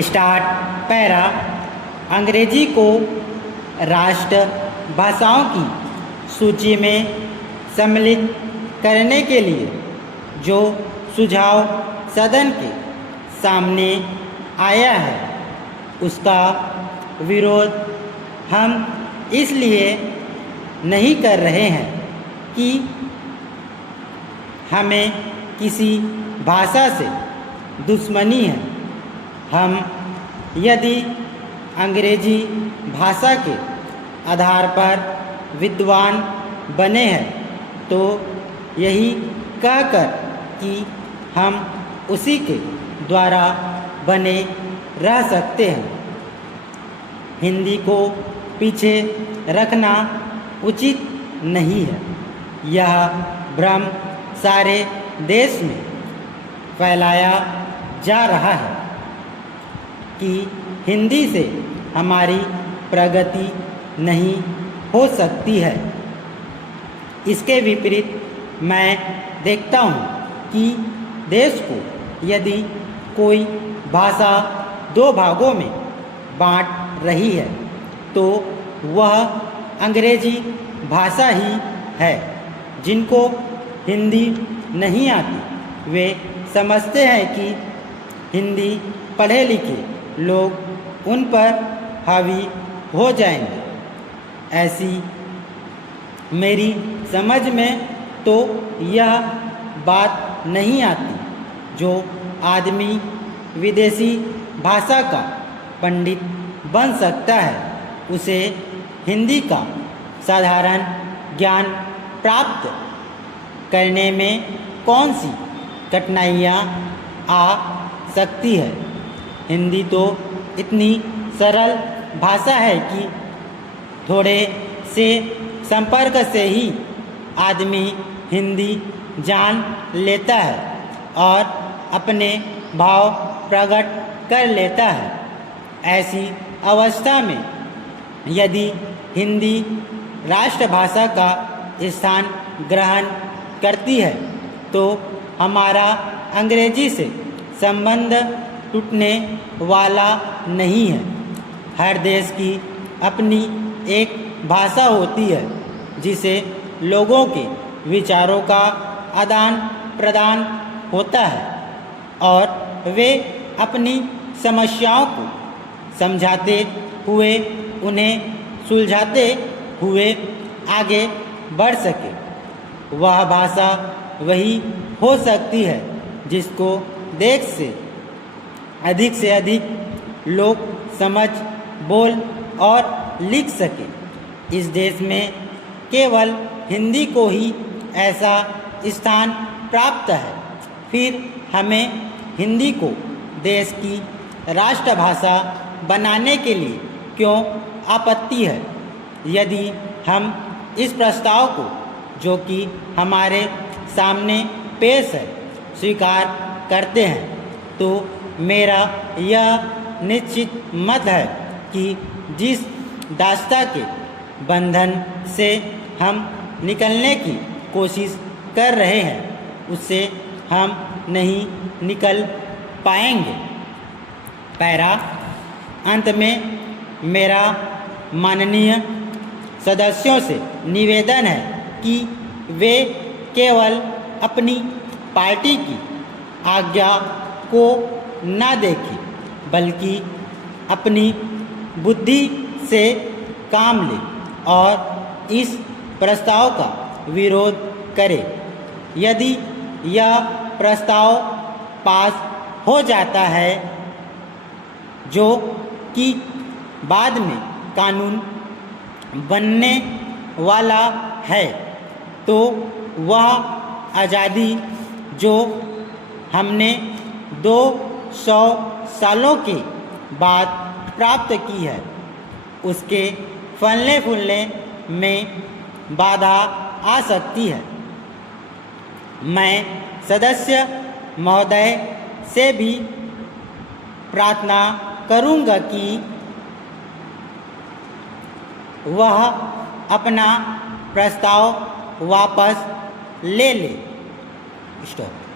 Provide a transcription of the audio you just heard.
Start para. अंग्रेजी को राष्ट्र भाषाओं की सूची में सम्मिलित करने के लिए जो सुझाव सदन के सामने आया है उसका विरोध हम इसलिए नहीं कर रहे हैं कि हमें किसी भाषा से दुश्मनी है। हम यदि अंग्रेजी भाषा के आधार पर विद्वान बने हैं तो यही कहकर कि हम उसी के द्वारा बने रह सकते हैं। हिंदी को पीछे रखना उचित नहीं है। यह भ्रम सारे देश में फैलाया जा रहा है कि हिंदी से हमारी प्रगति नहीं हो सकती है। इसके विपरीत मैं देखता हूँ कि देश को यदि कोई भाषा दो भागों में बांट रही है तो वह अंग्रेजी भाषा ही है। जिनको हिंदी नहीं आती वे समझते हैं कि हिंदी पढ़े लिखे लोग उन पर हावी हो जाएंगे। ऐसी मेरी समझ में तो यह बात नहीं आती। जो आदमी विदेशी भाषा का पंडित बन सकता है उसे हिंदी का साधारण ज्ञान प्राप्त करने में कौन सी कठिनाइयाँ आ सकती है। हिंदी तो इतनी सरल भाषा है कि थोड़े से संपर्क से ही आदमी हिंदी जान लेता है और अपने भाव प्रकट कर लेता है। ऐसी अवस्था में यदि हिंदी राष्ट्रभाषा का स्थान ग्रहण करती है तो हमारा अंग्रेजी से संबंध टूटने वाला नहीं है। हर देश की अपनी एक भाषा होती है जिसे लोगों के विचारों का आदान प्रदान होता है और वे अपनी समस्याओं को समझाते हुए उन्हें सुलझाते हुए आगे बढ़ सके। वह भाषा वही हो सकती है जिसको देश से अधिक लोग समझ, बोल और लिख सके। इस देश में केवल हिंदी को ही ऐसा स्थान प्राप्त है। फिर हमें हिंदी को देश की राष्ट्रभाषा बनाने के लिए क्यों आपत्ति है। यदि हम इस प्रस्ताव को जो कि हमारे सामने पेश है स्वीकार करते हैं तो मेरा यह निश्चित मत है कि जिस दास्ता के बंधन से हम निकलने की कोशिश कर रहे हैं उससे हम नहीं निकल पाएंगे। पैरा। अंत में मेरा माननीय सदस्यों से निवेदन है कि वे केवल अपनी पार्टी की आज्ञा को न देखें बल्कि अपनी बुद्धि से काम लें और इस प्रस्ताव का विरोध करें। यदि यह प्रस्ताव पास हो जाता है जो कि बाद में कानून बनने वाला है तो वह आज़ादी जो हमने 200 सालों के बाद प्राप्त की है उसके फलने फूलने में बाधा आ सकती है। मैं सदस्य महोदय से भी प्रार्थना करूंगा कि वह अपना प्रस्ताव वापस ले ले। स्टॉप।